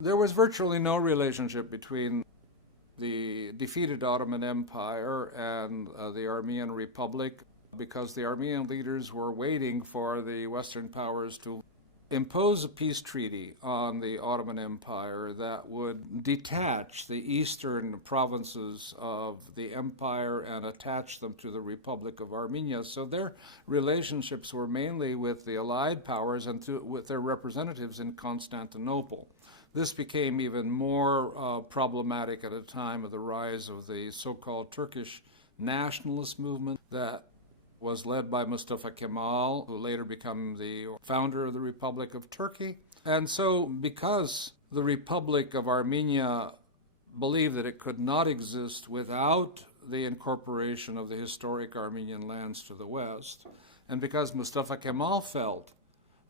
There was virtually no relationship between the defeated Ottoman Empire and the Armenian Republic, because the Armenian leaders were waiting for the Western powers to impose a peace treaty on the Ottoman Empire that would detach the eastern provinces of the empire and attach them to the Republic of Armenia. So their relationships were mainly with the Allied powers and with their representatives in Constantinople. This became even more problematic at a time of the rise of the so-called Turkish nationalist movement that was led by Mustafa Kemal, who later became the founder of the Republic of Turkey. And so because the Republic of Armenia believed that it could not exist without the incorporation of the historic Armenian lands to the west, and because Mustafa Kemal felt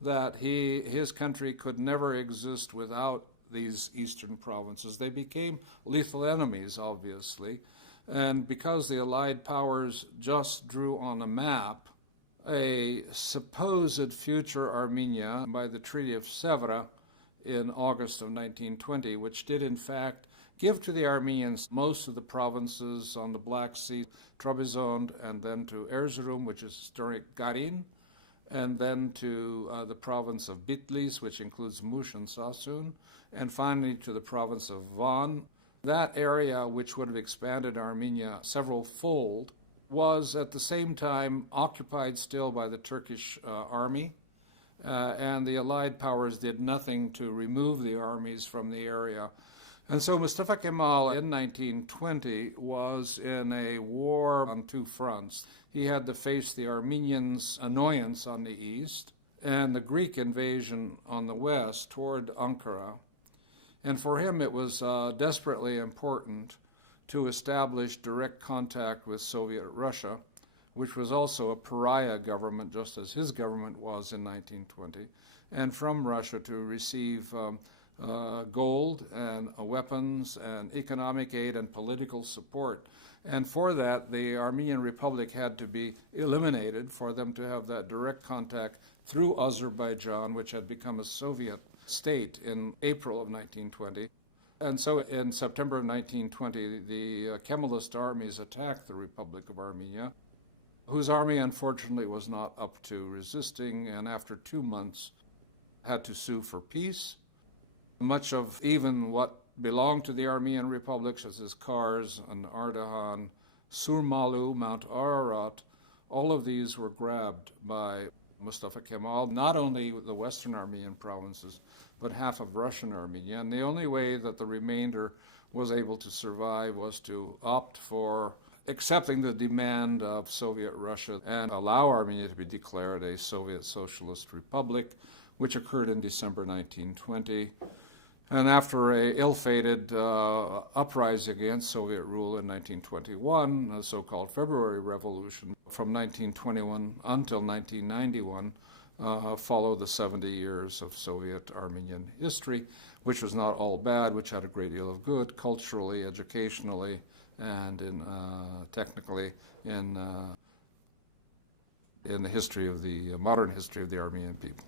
that his country could never exist without these eastern provinces, they became lethal enemies, obviously. And because the Allied powers just drew on a map a supposed future Armenia by the Treaty of Sèvres in August of 1920, which did in fact give to the Armenians most of the provinces on the Black Sea, Trebizond, and then to Erzurum, which is historic Garin, and then to the province of Bitlis, which includes Mush and Sassoon, and finally to the province of Van. That area, which would have expanded Armenia several-fold, was at the same time occupied still by the Turkish army, and the Allied powers did nothing to remove the armies from the area. And so Mustafa Kemal in 1920 was in a war on two fronts. He had to face the Armenians' annoyance on the east and the Greek invasion on the west toward Ankara. And for him, it was desperately important to establish direct contact with Soviet Russia, which was also a pariah government, just as his government was in 1920, and from Russia to receive gold and weapons and economic aid and political support. And for that, the Armenian Republic had to be eliminated for them to have that direct contact through Azerbaijan, which had become a Soviet state in April of 1920. And so in September of 1920, the Kemalist armies attacked the Republic of Armenia, whose army unfortunately was not up to resisting, and after 2 months had to sue for peace. Much of even what belonged to the Armenian Republic, such as Kars and Ardahan, Surmalu, Mount Ararat, all of these were grabbed by Mustafa Kemal, not only the western Armenian provinces, but half of Russian Armenia. And the only way that the remainder was able to survive was to opt for accepting the demand of Soviet Russia and allow Armenia to be declared a Soviet Socialist Republic, which occurred in December 1920. And after a ill-fated uprising against Soviet rule in 1921, the so-called February Revolution, from 1921 until 1991, followed the 70 years of Soviet Armenian history, which was not all bad, which had a great deal of good, culturally, educationally, and technically in the history of the modern history of the Armenian people.